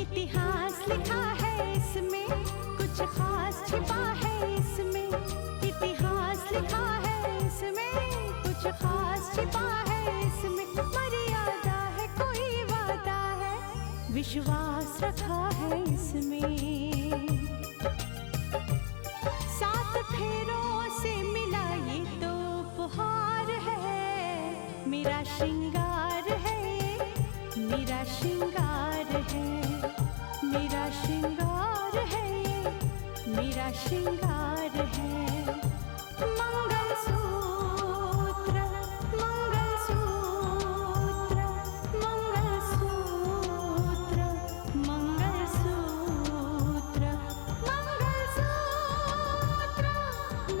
इतिहास लिखा है इसमें, कुछ खास छिपा है इसमें। इतिहास लिखा है इसमें, कुछ खास छिपा है इसमें। मर्यादा है कोई वादा है, विश्वास रखा है इसमें। सात फेरों से मिला ये तो उपहार है, मेरा श्रृंगार है, मेरा श्रृंगार है, मेरा श्रृंगार है, मेरा श्रृंगार है। मंगलसूत्र, मंगलसूत्र, मंगलसूत्र, मंगलसूत्र, मंगलसूत्र,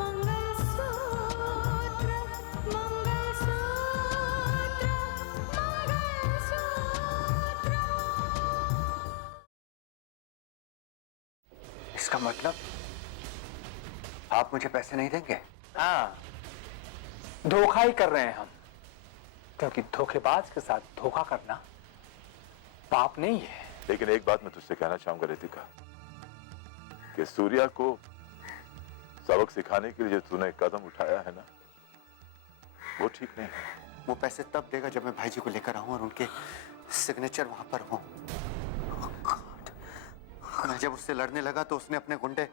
मंगलसूत्र, मंगलसूत्र। इसका मतलब आप मुझे पैसे नहीं देंगे? हाँ, धोखा ही कर रहे हैं हम, क्योंकि धोखेबाज के साथ धोखा करना पाप नहीं है। लेकिन एक बात मैं तुझसे कहना चाहूंगा रितिका, कि सूर्या को सबक सिखाने के लिए जो तूने कदम उठाया है ना, वो ठीक नहीं है। वो पैसे तब देगा जब मैं भाई जी को लेकर आऊं और उनके सिग्नेचर वहां पर हो। मैं जब उससे लड़ने लगा तो उसने अपने गुंडे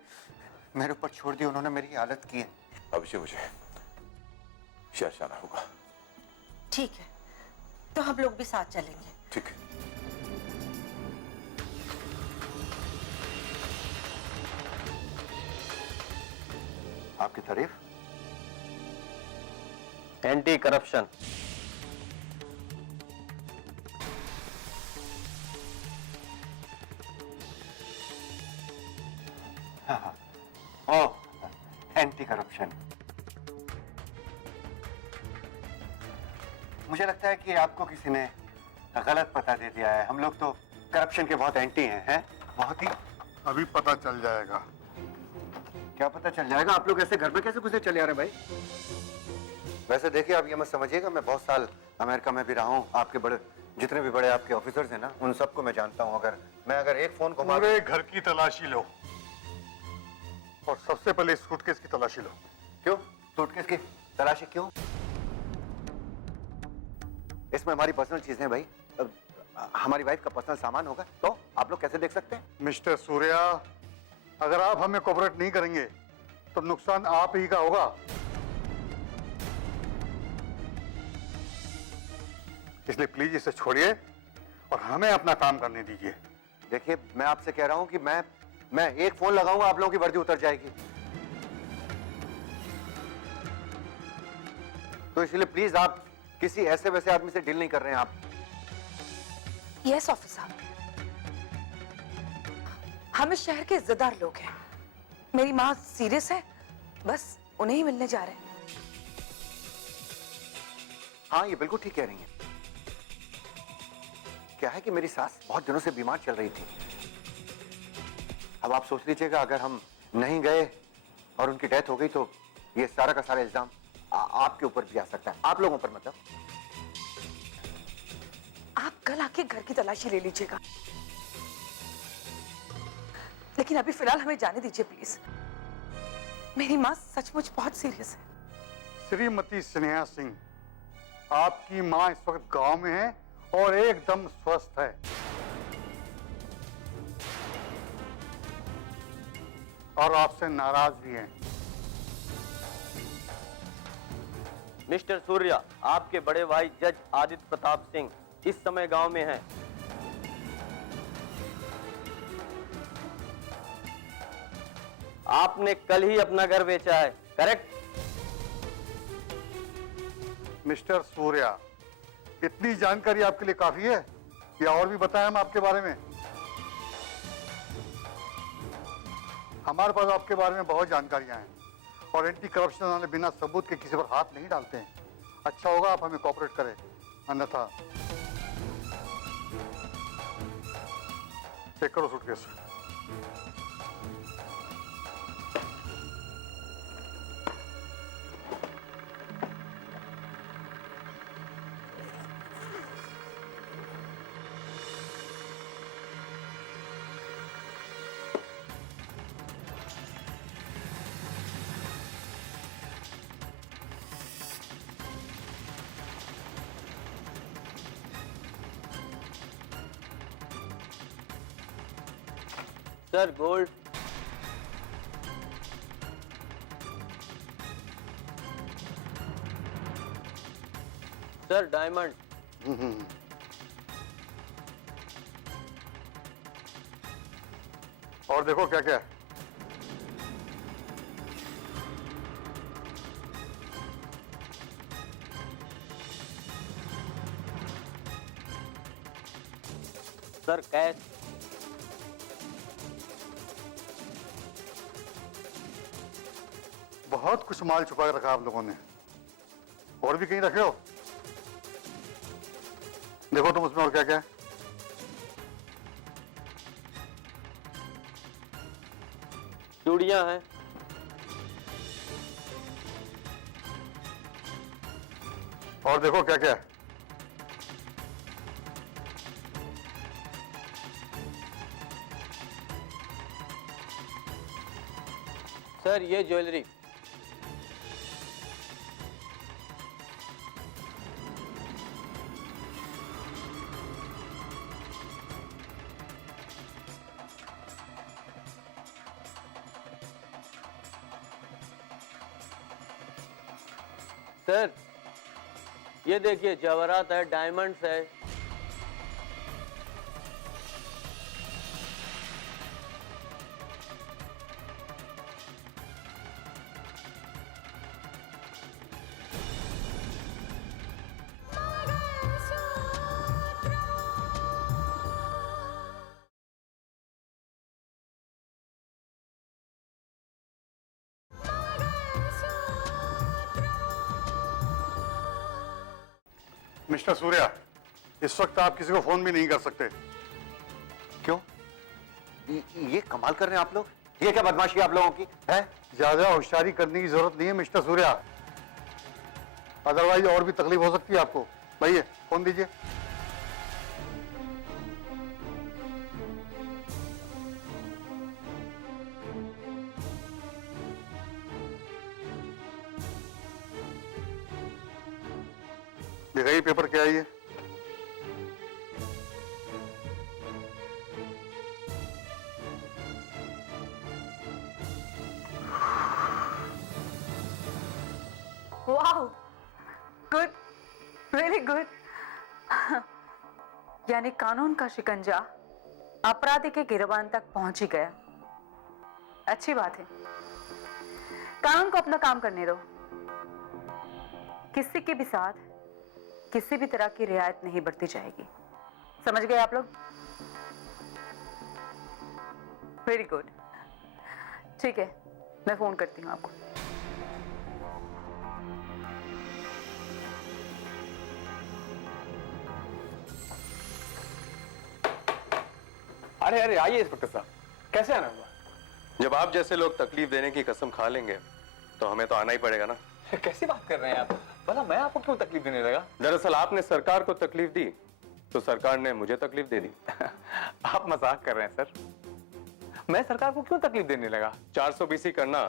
मेरे ऊपर छोड़ दिए, उन्होंने मेरी हालत की है। अभिषेक, मुझे शहर जाना होगा। ठीक है, तो हम लोग भी साथ चलेंगे। ठीक है। आपकी तारीफ? Anti corruption. हाँ, एंटी करप्शन। मुझे लगता है कि आपको किसी ने गलत पता दे दिया है। हम लोग तो करप्शन के बहुत एंटी हैं? बहुत ही। अभी पता चल जाएगा। क्या पता चल जाएगा? आप लोग ऐसे घर में कैसे घुसे चले आ रहे हैं भाई? वैसे देखिए, आप ये मत समझिएगा, मैं बहुत साल अमेरिका में भी रहा हूँ। आपके बड़े जितने भी बड़े आपके ऑफिसर्स हैं ना, उन सबको मैं जानता हूँ। अगर एक फोन घुमा, पूरे घर की तलाशी लो और सबसे पहले सूटकेस की तलाशी लो। क्यों सूटकेस की तलाशी क्यों? इसमें हमारी पर्सनल चीजें हैं भाई। हमारी वाइफ का पर्सनल सामान होगा तो आप लोग कैसे देख सकते हैं? मिस्टर सूर्या, अगर आप हमें कोऑपरेट नहीं करेंगे तो नुकसान आप ही का होगा। इसलिए प्लीज इसे छोड़िए और हमें अपना काम करने दीजिए। देखिए, मैं आपसे कह रहा हूं कि मैं एक फोन लगाऊंगा, आप लोगों की वर्दी उतर जाएगी। तो इसलिए प्लीज आप किसी ऐसे वैसे आदमी से डील नहीं कर रहे हैं आप। यस ऑफिसर, हम इस शहर के इज्जतदार लोग हैं। मेरी माँ सीरियस है, बस उन्हें ही मिलने जा रहे हैं। हाँ, ये बिल्कुल ठीक कह रही हैं। क्या है कि मेरी सास बहुत दिनों से बीमार चल रही थी। अब आप सोच लीजिएगा, अगर हम नहीं गए और उनकी डेथ हो गई तो ये सारा का सारा इल्जाम आपके ऊपर भी आ सकता है, आप लोगों पर मतलब। आप कल आके घर की तलाशी ले लीजिएगा, लेकिन अभी फिलहाल हमें जाने दीजिए प्लीज। मेरी माँ सचमुच बहुत सीरियस है। श्रीमती स्नेहा सिंह, आपकी माँ इस वक्त गांव में है और एकदम स्वस्थ है और आपसे नाराज भी हैं। मिस्टर सूर्या, आपके बड़े भाई जज आदित्य प्रताप सिंह इस समय गांव में हैं। आपने कल ही अपना घर बेचा है, करेक्ट? मिस्टर सूर्या, इतनी जानकारी आपके लिए काफी है या और भी बताएं हम आपके बारे में? हमारे पास आपके बारे में बहुत जानकारियां हैं और एंटी करप्शन वाले बिना सबूत के किसी पर हाथ नहीं डालते हैं। अच्छा होगा आप हमें कोऑपरेट करें, अन्यथा चेक करो suitcase. Sir gold. Sir diamond. और देखो क्या क्या है। Sir cash. बहुत कुछ माल छुपा के रखा आप लोगों ने। और भी कहीं रखे हो? देखो तुम उसमें और क्या क्या है। चूड़ियां हैं। और देखो क्या क्या है। सर ये ज्वेलरी। सर ये देखिए जवाहरात है, डायमंड्स है। मिस्टर सूर्या, इस वक्त आप किसी को फोन भी नहीं कर सकते। क्यों? ये कमाल कर रहे हैं आप लोग। ये क्या बदमाशी आप लोगों की है? ज्यादा होशियारी करने की जरूरत नहीं है मिस्टर सूर्या, अदरवाइज और भी तकलीफ हो सकती है आपको। भैया फोन दीजिए। दिखाइए पेपर क्या है ये। वाह, गुड, रियली गुड। यानी कानून का शिकंजा अपराधी के गिरबान तक पहुंच ही गया। अच्छी बात है। कानून को अपना काम करने दो। किसी के भी साथ किसी भी तरह की रियायत नहीं बरती जाएगी। समझ गए आप लोग? Very good. ठीक है, मैं फोन करती हूँ आपको। अरे अरे आइए इंस्पेक्टर साहब, कैसे आना हुआ? जब आप जैसे लोग तकलीफ देने की कसम खा लेंगे तो हमें तो आना ही पड़ेगा ना। कैसी बात कर रहे हैं आप? भला मैं आपको क्यों तकलीफ देने लगा? दरअसल आपने सरकार को तकलीफ दी तो सरकार ने मुझे तकलीफ दे दी। आप मजाक कर रहे हैं सर। मैं सरकार को क्यों तकलीफ देने लगा? 420 करना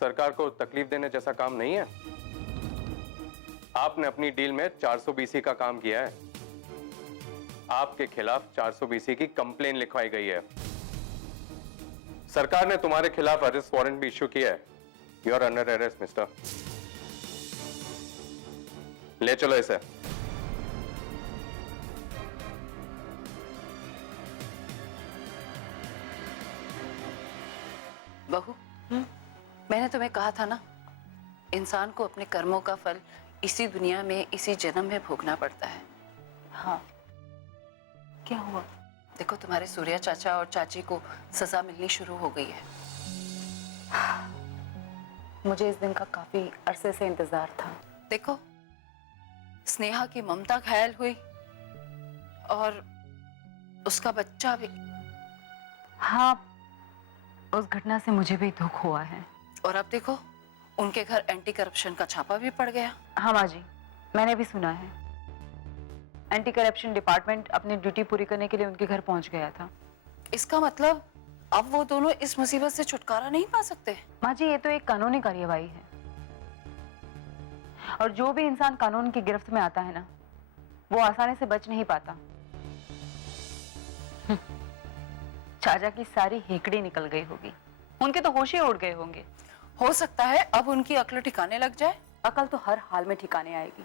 सरकार को तकलीफ देने जैसा काम नहीं है। आपने अपनी डील में 420 का काम किया है। आपके खिलाफ 420 की कंप्लेन लिखवाई गई है। सरकार ने तुम्हारे खिलाफ अरेस्ट वारंट भी इश्यू किया है। You are under arrest mister. ले चलो इसे। बहू, मैंने तुम्हें कहा था ना, इंसान को अपने कर्मों का फल इसी दुनिया में इसी जन्म में भोगना पड़ता है। हाँ, क्या हुआ? देखो तुम्हारे सूर्या चाचा और चाची को सजा मिलनी शुरू हो गई है। मुझे इस दिन का काफी अरसे से इंतजार था। देखो, स्नेहा की ममता घायल हुई और उसका बच्चा भी। हाँ, उस घटना से मुझे भी दुख हुआ है। और अब देखो, उनके घर एंटी करप्शन का छापा भी पड़ गया। हाँ माँ जी, मैंने भी सुना है। एंटी करप्शन डिपार्टमेंट अपनी ड्यूटी पूरी करने के लिए उनके घर पहुंच गया था। इसका मतलब अब वो दोनों इस मुसीबत से छुटकारा नहीं पा सकते। माँ जी, ये तो एक कानूनी कार्यवाही है और जो भी इंसान कानून की गिरफ्त में आता है ना, वो आसानी से बच नहीं पाता। चाचा की सारी हेकड़ी निकल गई होगी, उनके तो होश ही उड़ गए होंगे। हो सकता है अब उनकी अक्ल ठिकाने लग जाए। अकल तो हर हाल में ठिकाने आएगी,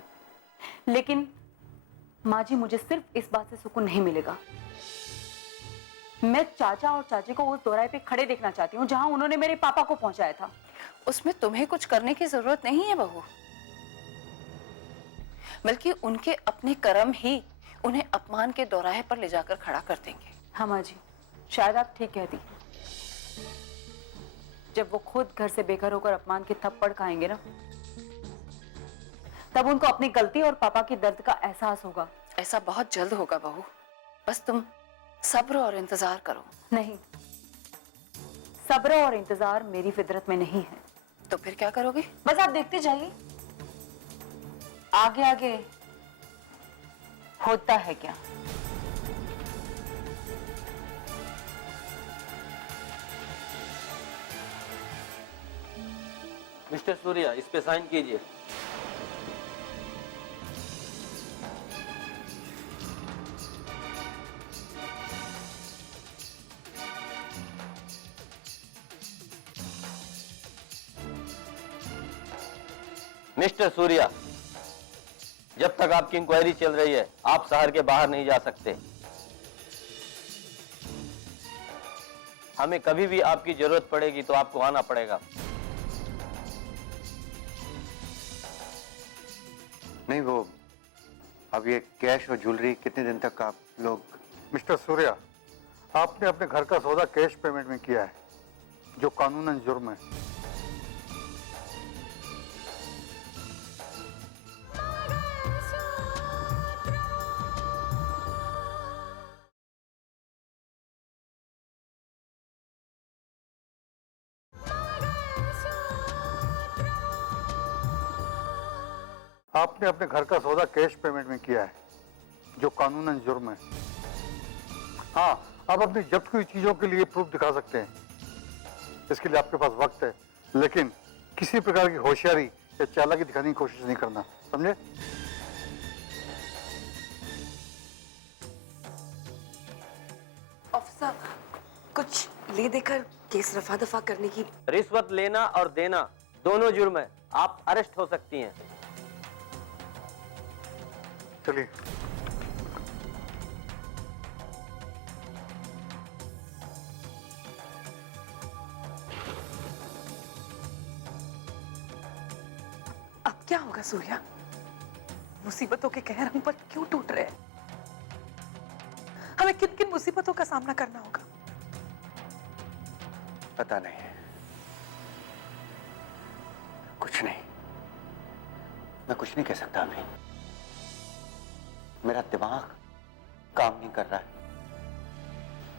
लेकिन माँ जी मुझे सिर्फ इस बात से सुकून नहीं मिलेगा। मैं चाचा और चाची को उस दोराहे पे खड़े देखना चाहती हूँ जहां उन्होंने मेरे पापा को पहुंचाया था। उसमें तुम्हें कुछ करने की जरूरत नहीं है बहू, बल्कि उनके अपने कर्म ही उन्हें अपमान के दोराहे पर ले जाकर खड़ा कर देंगे। हाँ माँ जी, शायद आप ठीक कहती। जब वो खुद घर से बेघर होकर अपमान के थप्पड़ खाएंगे ना, तब उनको अपनी गलती और पापा की दर्द का एहसास होगा। ऐसा बहुत जल्द होगा बहू, बस तुम सब्र और इंतजार करो। नहीं, सब्र और इंतजार मेरी फितरत में नहीं है। तो फिर क्या करोगी? बस आप देखते जाइए, आगे आगे होता है क्या। मिस्टर सूर्या, इस पे साइन कीजिए। मिस्टर सूर्या, जब तक आपकी इंक्वायरी चल रही है आप शहर के बाहर नहीं जा सकते। हमें कभी भी आपकी जरूरत पड़ेगी तो आपको आना पड़ेगा। नहीं, वो अब ये कैश और ज्वेलरी कितने दिन तक आप लोग? मिस्टर सूर्या, आपने अपने घर का सौदा कैश पेमेंट में किया है, जो कानूनन जुर्म है। आपने अपने घर का सौदा कैश पेमेंट में किया है, जो कानूनन जुर्म है। हाँ, आप अपनी जब्त हुई चीजों के लिए प्रूफ दिखा सकते हैं, इसके लिए आपके पास वक्त है, लेकिन किसी प्रकार की होशियारी या चालाकी दिखाने की कोशिश नहीं करना, समझे? ऑफिसर, कुछ ले देकर केस रफा दफा करने की। रिश्वत लेना और देना दोनों जुर्म है, आप अरेस्ट हो सकती हैं। चलिए। अब क्या होगा सूर्या? मुसीबतों के कहर हम पर क्यों टूट रहे हैं? हमें किन किन मुसीबतों का सामना करना होगा? पता नहीं, कुछ नहीं, मैं कुछ नहीं कह सकता अभी। मेरा दिमाग काम नहीं कर रहा है,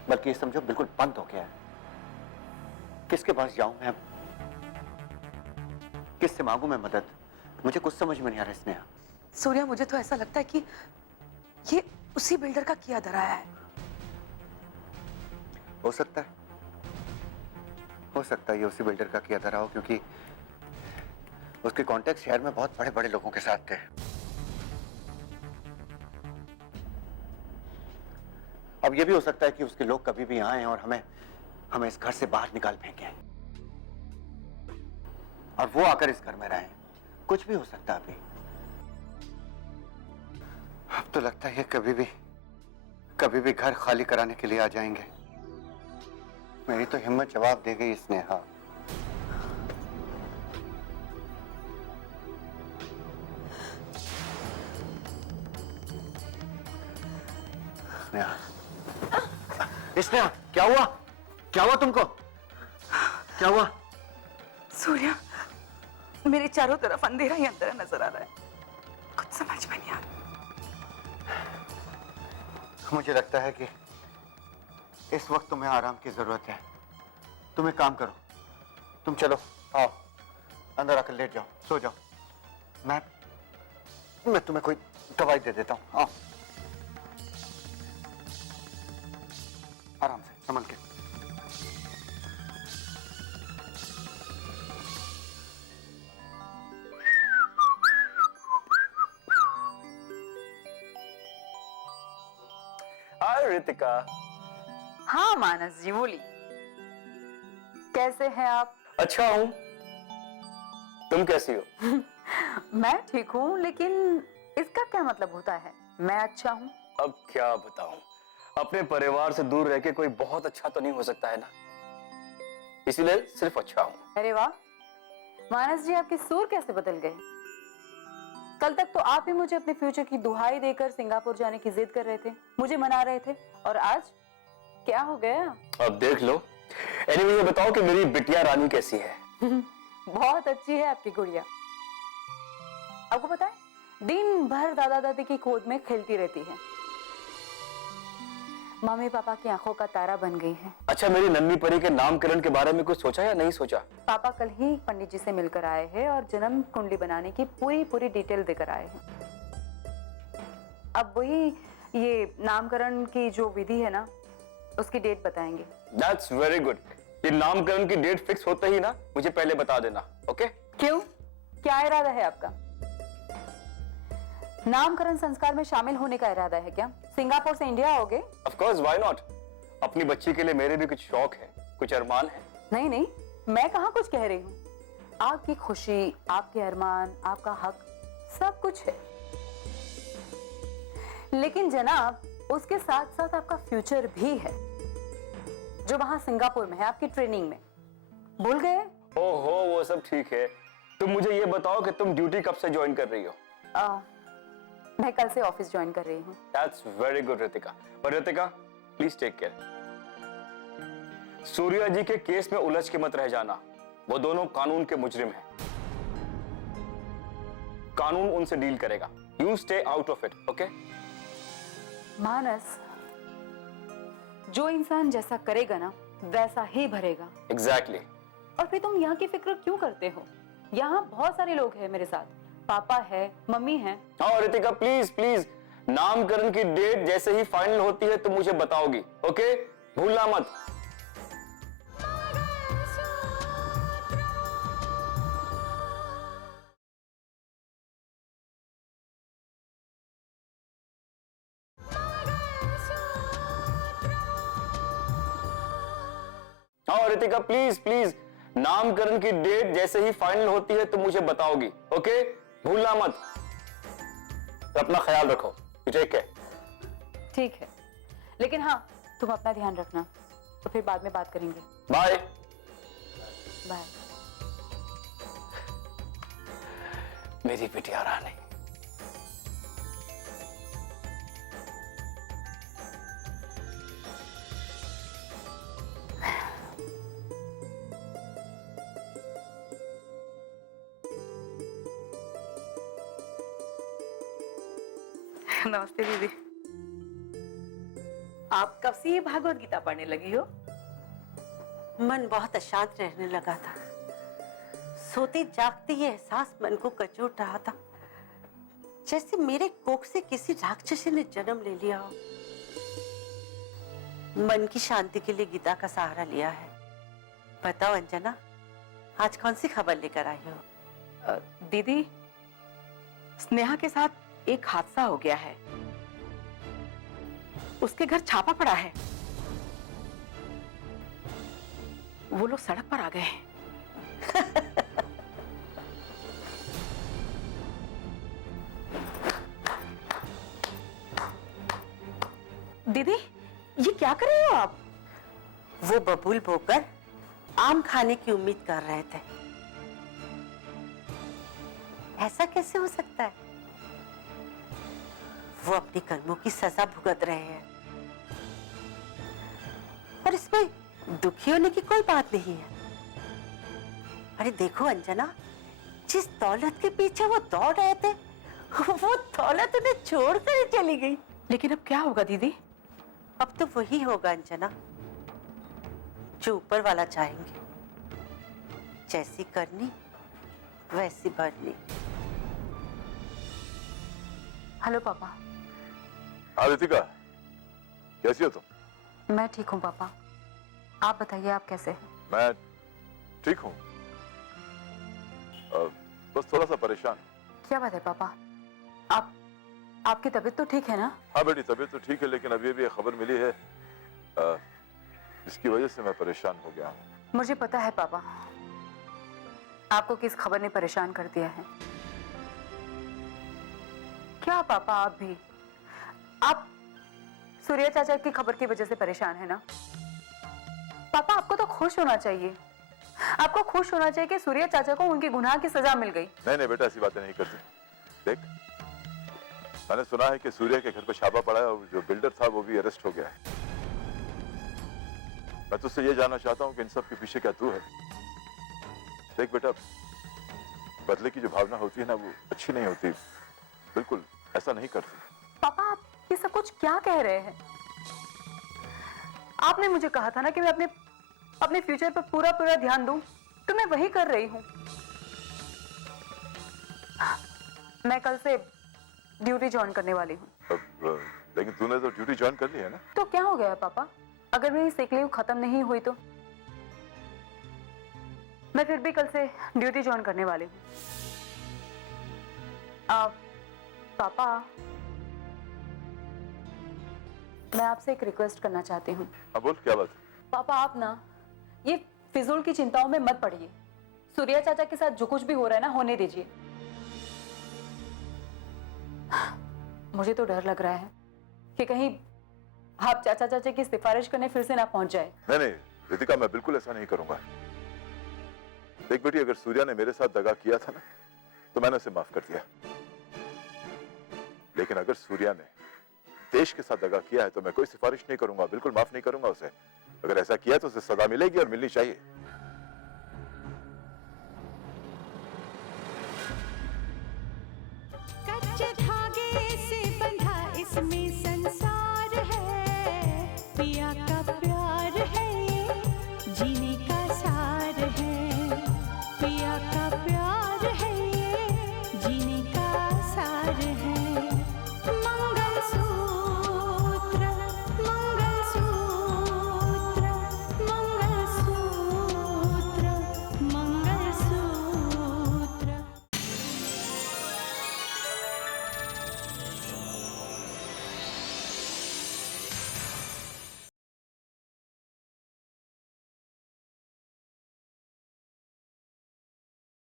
बल्कि ये समझो बिल्कुल बंद हो गया है। किसके पास जाऊं मैं अब? किससे मांगू मैं मदद? मुझे कुछ समझ में नहीं आ रहा स्नेहा। सूर्या, मुझे तो ऐसा लगता है कि ये उसी बिल्डर का किया धराया है। हो सकता है, हो सकता है ये उसी बिल्डर का किया धरा हो, क्योंकि उसके कॉन्टेक्ट शहर में बहुत बड़े बड़े लोगों के साथ थे। अब ये भी हो सकता है कि उसके लोग कभी भी आए और हमें इस घर से बाहर निकाल फेंके, और वो आकर इस घर में रहे। कुछ भी हो सकता है अभी। अब तो लगता है ये कभी भी घर खाली कराने के लिए आ जाएंगे। मेरी तो हिम्मत जवाब दे गई स्नेहा। स्नेहा, क्या हुआ? क्या हुआ तुमको? क्या हुआ? सूर्या, मेरे चारों तरफ अंधेरा ही अंधेरा नजर आ रहा है, कुछ समझ में नहीं आ रहा। मुझे लगता है कि इस वक्त तुम्हें आराम की जरूरत है। तुम एक काम करो, तुम चलो, आओ अंदर आकर लेट जाओ, सो जाओ। मैं तुम्हें कोई दवाई दे देता हूँ। आओ, आराम से, संभल के। हाय रितिका। हाँ मानस जी बोलिए, कैसे हैं आप? अच्छा हूँ, तुम कैसी हो? मैं ठीक हूँ, लेकिन इसका क्या मतलब होता है मैं अच्छा हूँ? अब क्या बताऊं, अपने परिवार से दूर रह के कोई बहुत अच्छा तो नहीं हो सकता है ना, इसीलिए सिर्फ अच्छा हूँ। अरे वाह मानस जी, आपके सुर कैसे बदल गए? कल तक तो आप ही मुझे अपने फ्यूचर की दुहाई देकर सिंगापुर जाने की जिद कर रहे थे, मुझे मना रहे थे, और आज क्या हो गया? अब देख लो। एनीवे ये बताओ कि मेरी बिटिया रानी कैसी है? बहुत अच्छी है आपकी गुड़िया। आपको पता है, दिन भर दादा दादी की गोद में खेलती रहती है, मम्मी पापा की आंखों का तारा बन गई है। अच्छा, मेरी नन्ही परी के नामकरण के बारे में कुछ सोचा या नहीं सोचा? पापा कल ही पंडित जी से मिलकर आए हैं और जन्म कुंडली बनाने की पूरी डिटेल देकर आए हैं। अब वही ये नामकरण की जो विधि है ना, उसकी डेट बताएंगे। That's very good। ये नामकरण की डेट फिक्स होते ही ना मुझे पहले बता देना, ओके? क्यों, क्या इरादा है आपका? नामकरण संस्कार में शामिल होने का इरादा है क्या? सिंगापुर से इंडिया आओगे? Of course, why not? अपनी बच्ची के लिए मेरे भी कुछ शौक है, कुछ अरमान है। नहीं नहीं, मैं कहाँ कुछ कह रही हूँ। आपकी खुशी, आपके अरमान, आपका हक, सब कुछ है, लेकिन जनाब उसके साथ साथ आपका फ्यूचर भी है, जो वहां सिंगापुर में है, आपकी ट्रेनिंग में। भूल गए? ओहो, वो सब ठीक है। तुम मुझे ये बताओ कि तुम ड्यूटी कब से ज्वाइन कर रही हो? मैं कल से ऑफिस ज्वाइन कर रही हूँ। That's very good, Ritika. पर Ritika, please take care. Surya ji के केस में उलझ के मत रह जाना, वो दोनों कानून के मुजरिम हैं। कानून उनसे डील करेगा। You stay out of it, okay? मानस, जो इंसान जैसा करेगा ना वैसा ही भरेगा। Exactly। और फिर तुम यहाँ की फिक्र क्यों करते हो? यहाँ बहुत सारे लोग हैं मेरे साथ, पापा है, मम्मी है। हाँ रितिका, प्लीज प्लीज, नामकरण की डेट जैसे ही फाइनल होती है तुम मुझे बताओगी, ओके? भूलना मत। हाँ रितिका, प्लीज प्लीज, नामकरण की डेट जैसे ही फाइनल होती है तुम मुझे बताओगी, ओके? भूलना मत। अपना ख्याल रखो, टेक केयर। ठीक है, लेकिन हाँ तुम अपना ध्यान रखना, तो फिर बाद में बात करेंगे। Bye bye. मेरी बिटिया रानी। नमस्ते दीदी। आप कब से ये भागवत गीता पढ़ने लगी हो? मन बहुत अशांत रहने लगा था, सोते जागते ये एहसास मन को कचोट रहा था, जैसे मेरे कोख से किसी राक्षसी ने जन्म ले लिया हो। मन की शांति के लिए गीता का सहारा लिया है। बताओ अंजना, आज कौन सी खबर लेकर आई हो? दीदी, स्नेहा के साथ एक हादसा हो गया है, उसके घर छापा पड़ा है, वो लोग सड़क पर आ गए हैं। दीदी, ये क्या कर रहे हो आप? वो बबूल बोकर आम खाने की उम्मीद कर रहे थे। ऐसा कैसे हो सकता है? वो अपने कर्मों की सजा भुगत रहे हैं, और इसमें दुखी होने की कोई बात नहीं है। अरे देखो अंजना, जिस दौलत के पीछे वो दौड़ रहे थे, वो दौलत उन्हें छोड़कर ही चली गई। लेकिन अब क्या होगा दीदी? अब तो वही होगा अंजना जो ऊपर वाला चाहेंगे। जैसी करनी वैसी भरनी। हेलो पापा। हाँ रितिका, कैसी हो तुम? मैं ठीक हूँ पापा, आप बताइए आप कैसे हैं? मैं ठीक हूँ, बस थोड़ा सा परेशान। क्या बात है पापा? आपकी तबीयत तो ठीक है ना? हाँ बेटी, तबीयत तो ठीक है, लेकिन अभी अभी खबर मिली है इसकी वजह से मैं परेशान हो गया हूँ। मुझे पता है पापा, आपको किस खबर ने परेशान कर दिया है। क्या पापा आप सूर्या चाचा की खबर की वजह से परेशान है ना? पापा आपको तो खुश होना चाहिए। आपको खुश होना चाहिए कि सूर्या चाचा को उनके गुनाह की सजा मिल गई। नहीं बेटा, ऐसी बातें नहीं करती। देख, मैंने सुना है कि सूर्या के घर पर छापा पड़ा है और जो बिल्डर था वो भी अरेस्ट हो गया है। मैं तुझसे ये जानना चाहता हूँ कि इन सब के पीछे क्या तू है। देख बेटा, बदले की जो भावना होती है ना, वो अच्छी नहीं होती। बिल्कुल ऐसा नहीं करती। पापा आप ये सब कुछ क्या कह रहे हैं? आपने मुझे कहा था ना कि मैं अपने फ्यूचर पर पूरा ध्यान दूं, तो मैं वही कर रही हूं। मैं कल से ड्यूटी ज्वाइन करने वाली हूं। लेकिन तूने तो ड्यूटी ज्वाइन कर ली है ना? तो क्या हो गया है पापा? अगर मेरी सिक लीव खत्म नहीं हुई तो मैं फिर भी कल से ड्यूटी ज्वाइन करने वाली हूँ। पापा, मैं आपसे एक रिक्वेस्ट करना चाहती हूँ। हाँ बोल, क्या बात? पापा आप ना ये फिजूल की चिंताओं में मत पड़िए। सूर्या चाचा के साथ जो कुछ भी हो रहा है ना, होने दीजिए। मुझे तो डर लग रहा है कि कहीं आप चाचा चाचा की सिफारिश करने फिर से ना पहुंच जाए। नहीं रितिका, मैं बिल्कुल ऐसा नहीं करूंगा। देख बेटी, अगर सूर्या ने मेरे साथ दगा किया था ना, तो मैंने उसे माफ कर दिया। लेकिन अगर सूर्या ने देश के साथ दगा किया है तो मैं कोई सिफारिश नहीं करूंगा, बिल्कुल माफ नहीं करूंगा उसे। अगर ऐसा किया तो उसे सजा मिलेगी और मिलनी चाहिए।